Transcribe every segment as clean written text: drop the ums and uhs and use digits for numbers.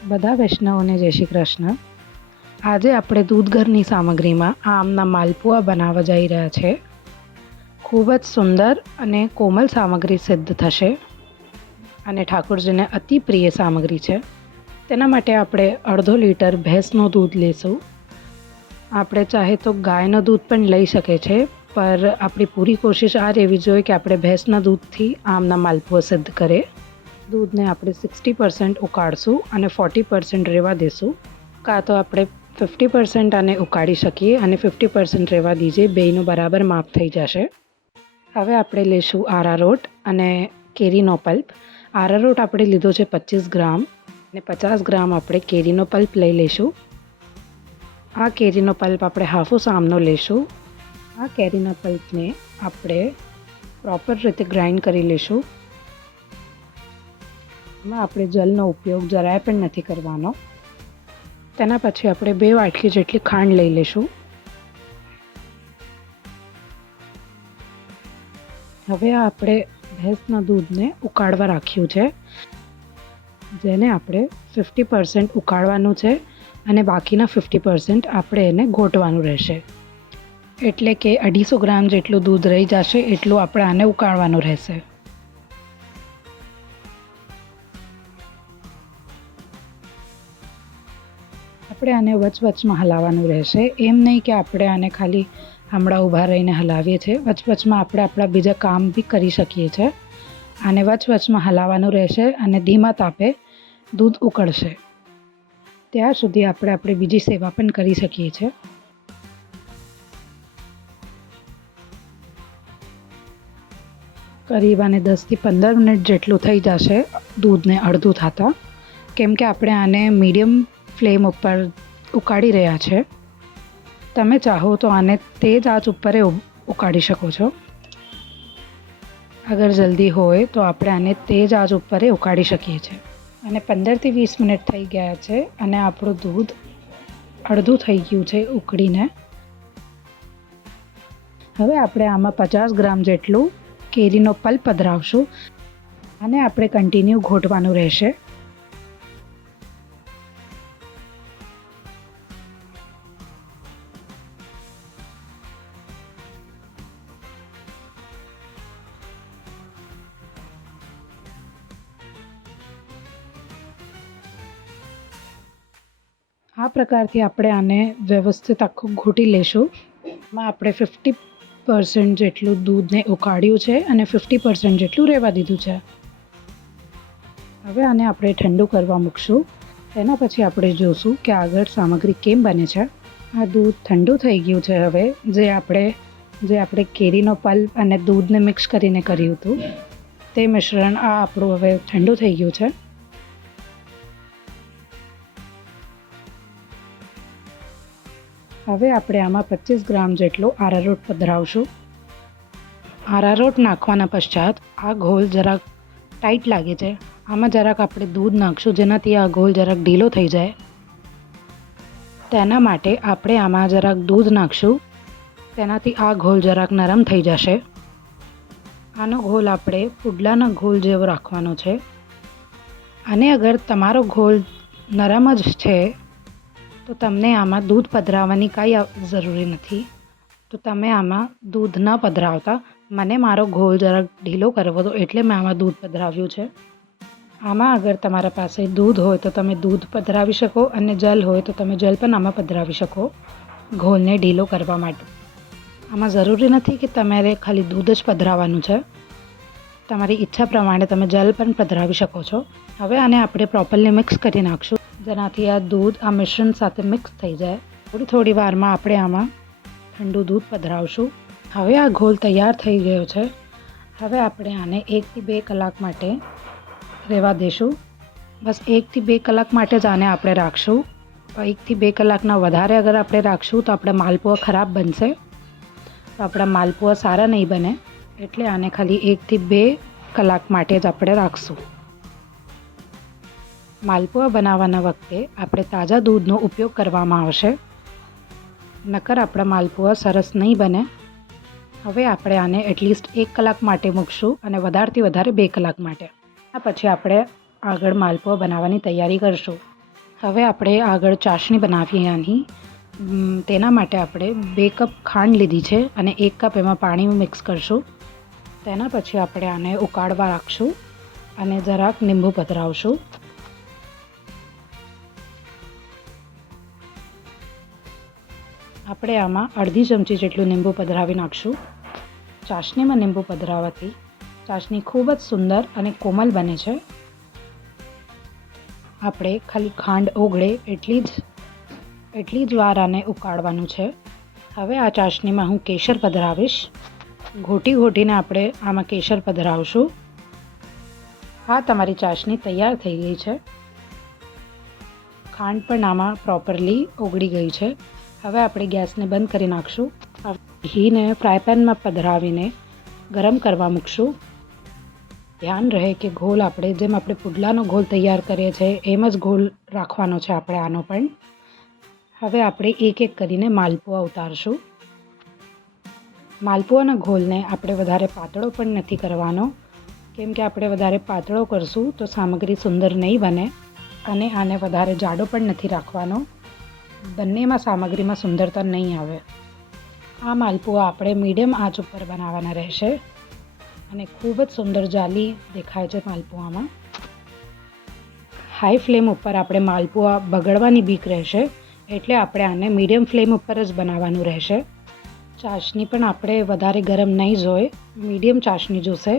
બધા વૈષ્ણવોને જય શ્રી કૃષ્ણ. આજે આપણે દૂધ ઘરની સામગ્રીમાં આમના માલપુઆ બનાવવા જઈ રહ્યા છે. ખૂબ જ સુંદર અને કોમલ સામગ્રી સિદ્ધ થશે અને ઠાકોરજીને અતિ પ્રિય સામગ્રી છે. તેના માટે આપણે અડધો લીટર ભેંસનું દૂધ લઈશું. આપણે ચાહે તો ગાયનું દૂધ પણ લઈ શકે છે, પર આપણી પૂરી કોશિશ આ રહેવી જોઈએ કે આપણે ભેંસના દૂધથી આમના માલપુઆ સિદ્ધ કરે. દૂધને આપણે 60% ઉકાળશું અને 40% રહેવા દઈશું. કાં તો આપણે 50% આને ઉકાળી શકીએ અને 50% રહેવા દીજીએ, બેયનું બરાબર માપ થઈ જશે. હવે આપણે લઈશું આરારોટ અને કેરીનો પલ્પ. આરારોટ આપણે લીધો છે 25 ગ્રામ અને 50 ગ્રામ આપણે કેરીનો પલ્પ લઈ લઈશું. આ કેરીનો પલ્પ આપણે હાફૂસ આમનો લઈશું. આ કેરીના પલ્પને આપણે પ્રોપર રીતે ગ્રાઇન્ડ કરી લઈશું. એમાં આપણે જલનો ઉપયોગ જરાય પણ નથી કરવાનો. તેના પછી આપણે 2 વાટકી જેટલી ખાંડ લઈ લઈશું. હવે આપણે ભેંસના દૂધને ઉકાળવા રાખ્યું છે, જેને આપણે 50% ઉકાળવાનું છે અને બાકીના 50% આપણે એને ઘોટવાનું રહેશે. એટલે કે 250 ગ્રામ જેટલું દૂધ રહી જશે એટલું આપણે આને ઉકાળવાનું રહેશે. આપણે આને વચવચમાં હલાવવાનું રહેશે. એમ નહીં કે આપણે આને ખાલી હમણાં ઊભા રહીને હલાવીએ છીએ. વચવચમાં આપણે આપણા બીજા કામ બી કરી શકીએ છીએ. આને વચવચમાં હલાવવાનું રહેશે અને ધીમા તાપે દૂધ ઉકળશે ત્યાં સુધી આપણે આપણી બીજી સેવા પણ કરી શકીએ છીએ. કરીબ આને 10 થી 15 મિનિટ જેટલું થઈ જશે દૂધને અડધું થતાં, કેમ કે આપણે આને મીડિયમ ફ્લેમ ઉપર ઉકાળી રહ્યા છે. તમે ચાહો તો આને તેજ આંચ ઉપર ઉકાળી શકો છો. અગર જલ્દી હોય તો આપણે આને તેજ આંચ ઉપર ઉકાળી શકીએ છીએ. અને 15 થી 20 મિનિટ થઈ ગયા છે અને આપણું દૂધ અડધું થઈ ગયું છે ઉકળીને. હવે આપણે આમાં 50 ગ્રામ જેટલું કેરીનો પલ્પ પધરાવશું અને આપણે કન્ટિન્યુ ઘોટવાનું રહેશે. આ પ્રકારથી આપણે આને વ્યવસ્થિત આખું ઘોટી લેશું. એમાં આપણે 50% જેટલું દૂધને ઉકાળ્યું છે અને 50% જેટલું રહેવા દીધું છે. હવે આને આપણે ઠંડુ કરવા મૂકશું. તેના પછી આપણે જોશું કે આગળ સામગ્રી કેમ બને છે. આ દૂધ ઠંડુ થઈ ગયું છે. હવે જે આપણે કેરીનો પલ્પ અને દૂધને મિક્સ કરીને કર્યું હતું તે મિશ્રણ આ આપણું હવે ઠંડુ થઈ ગયું છે. હવે આપણે આમાં 25 ગ્રામ જેટલો આરારોટ પધરાવશું. આરારોટ નાખવાના પશ્ચાત આ ઘોલ જરાક ટાઈટ લાગે છે. આમાં જરાક આપણે દૂધ નાખશું, જેનાથી આ ઘોલ જરાક ઢીલો થઈ જાય. તેના માટે આપણે આમાં જરાક દૂધ નાખશું, તેનાથી આ ઘોલ જરાક નરમ થઈ જશે. આનો ઘોલ આપણે પુડલાના ઘોલ જેવો રાખવાનો છે. અને અગર તમારો ઘોલ નરમ જ છે તો તમને આમાં દૂધ પધરાવવાની કાંઈ જરૂરી નથી. તો તમે આમાં દૂધ ન પધરાવતા. મને મારો ઘોલ જરાક ઢીલો કરવો હતો એટલે મેં આમાં દૂધ પધરાવ્યું છે. આમાં અગર તમારા પાસે દૂધ હોય તો તમે દૂધ પધરાવી શકો અને જલ હોય તો તમે જલ પણ આમાં પધરાવી શકો ઘોલને ઢીલો કરવા માટે. આમાં જરૂરી નથી કે તમારે ખાલી દૂધ જ પધરાવવાનું છે. તમારી ઈચ્છા પ્રમાણે તમે જલ પણ પધરાવી શકો છો. હવે આને આપણે પ્રોપરલી મિક્સ કરી નાખશું, જેનાથી આ દૂધ આ મિશ્રણ સાથે મિક્સ થઈ જાય. થોડી વારમાં આપણે આમાં ઠંડુ દૂધ પધરાવશું. હવે આ ઘોલ તૈયાર થઈ ગયો છે. હવે આપણે આને 1 થી 2 કલાક માટે રહેવા દઈશું. બસ 1 થી 2 કલાક માટે જ આને આપણે રાખશું. 1 થી 2 કલાકના વધારે અગર આપણે રાખશું તો આપણા માલપુઆ ખરાબ બનશે, તો આપણા માલપુઆ સારા નહીં બને. એટલે આને ખાલી 1 થી 2 કલાક માટે જ આપણે રાખશું. માલપુઆ બનાવવાના વખતે આપણે તાજા દૂધનો ઉપયોગ કરવામાં આવશે, નકર આપણા માલપુઆ સરસ નહીં બને. હવે આપણે આને એટલીસ્ટ 1 કલાક માટે મૂકશું અને વધારેથી વધારે 2 કલાક માટે. આ પછી આપણે આગળ માલપુઆ બનાવવાની તૈયારી કરશું. હવે આપણે આગળ ચાસણી બનાવીએ આની. તેના માટે આપણે 2 કપ ખાંડ લીધી છે અને 1 કપ એમાં પાણી મિક્સ કરશું. તેના પછી આપણે આને ઉકાળવા રાખશું અને જરાક લીંબુ પધરાવશું. આપણે આમાં અડધી ચમચી જેટલું લીંબુ પધરાવી નાખશું. ચાસણીમાં લીંબુ પધરાવવાથી ચાસણી ખૂબ જ સુંદર અને કોમલ બને છે. આપણે ખાલી ખાંડ ઓગળે એટલી જ વાર આને ઉકાળવાનું છે. હવે આ ચાસણીમાં હું કેસર પધરાવીશ. ઘોટીને આપણે આમાં કેસર પધરાવશું. હા, તમારી ચાસણી તૈયાર થઈ ગઈ છે. ખાંડ પણ આમાં પ્રોપરલી ઓગળી ગઈ છે. હવે આપણે ગેસને બંધ કરી નાખશું. ઘીને ફ્રાય પેનમાં પધરાવીને ગરમ કરવા મૂકશું. ધ્યાન રહે કે ઘોલ જેમ આપણે પુડલાનો ઘોલ તૈયાર કરીએ છીએ એમ જ ઘોલ રાખવાનો છે આપણે આનો પણ. હવે આપણે એક કરીને માલપુઆ ઉતારશું. માલપુઆના ઘોલને આપણે વધારે પાતળો પણ નથી કરવાનો, કેમ કે આપણે વધારે પાતળો કરશું તો સામગ્રી સુંદર નહીં બને, અને આને વધારે જાડો પણ નથી રાખવાનો. બંનેમાં સામગ્રીમાં સુંદરતા નહીં આવે. આ માલપુઆ આપણે મીડિયમ આંચ ઉપર બનાવવાના રહેશે અને ખૂબ જ સુંદર જાલી દેખાય છે માલપુઆમાં. હાઈ ફ્લેમ ઉપર આપણે માલપુઆ બગડવાની બીક રહેશે, એટલે આપણે આને મીડિયમ ફ્લેમ ઉપર જ બનાવવાનું રહેશે. ચાસણી પણ આપણે વધારે ગરમ નહીં જોઈએ, મીડિયમ ચાસણી જોશે.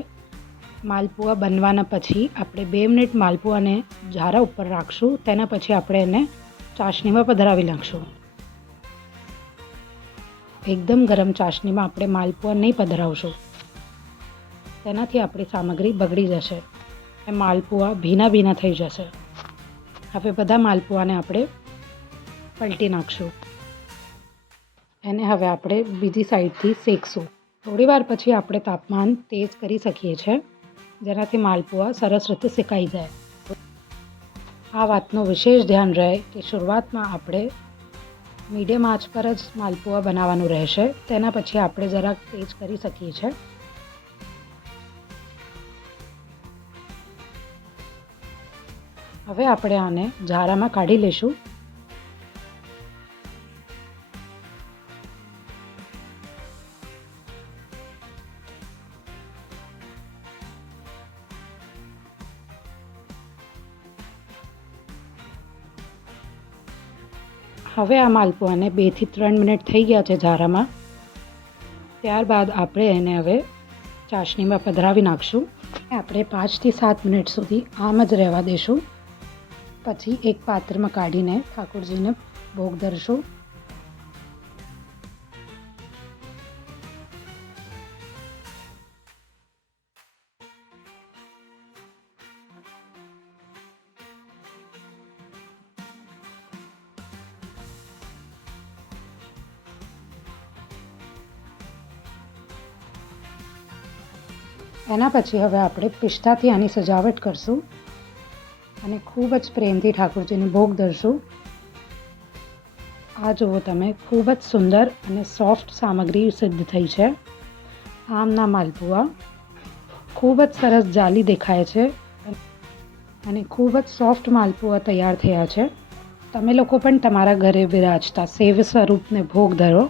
માલપુઆ બનવાના પછી આપણે 2 મિનિટ માલપુઆને ઝારા ઉપર રાખશું. તેના પછી આપણે એને ચાસણીમાં પધરાવી નાખશું. એકદમ ગરમ ચાસણીમાં આપણે માલપુઆ નહીં પધરાવશું, તેનાથી આપણી સામગ્રી બગડી જશે અને માલપુઆ ભીના થઈ જશે. હવે બધા માલપુઆને આપણે પલટી નાખશું. એને હવે આપણે બીજી સાઈડથી શેકશું. થોડીવાર પછી આપણે તાપમાન તેજ કરી શકીએ છીએ, જેનાથી માલપુઆ સરસ રીતે શેકાઈ જાય. આ વાતનું વિશેષ ધ્યાન રહે કે શરૂઆતમાં આપણે મીડિયમ આંચ પર જ માલપુઆ બનાવવાનું રહેશે. તેના પછી આપણે જરાક તેજ કરી શકીએ છીએ. હવે આપણે આને ઝારામાં કાઢી લઈશું. હવે આ માલપુઆને 2 થી 3 મિનિટ થઈ ગયા છે ઝારામાં. ત્યારબાદ આપણે એને હવે ચાસણીમાં પધરાવી નાખશું. આપણે 5 થી 7 મિનિટ સુધી આમ જ રહેવા દઈશું. પછી એક પાત્રમાં કાઢીને ઠાકોરજીને ભોગ ધરશું. એના પછી હવે આપણે પિસ્તાથી આની સજાવટ કરશું અને ખૂબ જ પ્રેમથી ઠાકોરજીને ભોગ ધરશું. આ જુઓ તમે, ખૂબ જ સુંદર અને સોફ્ટ સામગ્રી સિદ્ધ થઈ છે. આમના માલપુઆ ખૂબ જ સરસ જાલી દેખાય છે અને ખૂબ જ સોફ્ટ માલપુઆ તૈયાર થયા છે. તમે લોકો પણ તમારા ઘરે વિરાજતા સેવ્ય સ્વરૂપને ભોગ ધરો,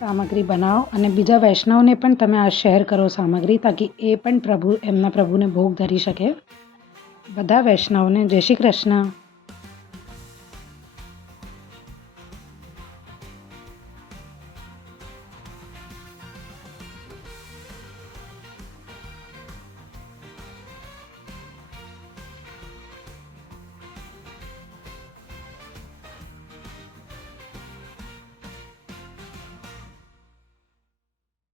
સામગ્રી બનાવો અને બીજા વૈષ્ણવને પણ તમે આ શેર કરો સામગ્રી, તાકી એ પણ એમના પ્રભુને ભોગ ધરી શકે. બધા વૈષ્ણવને જય શ્રી કૃષ્ણ.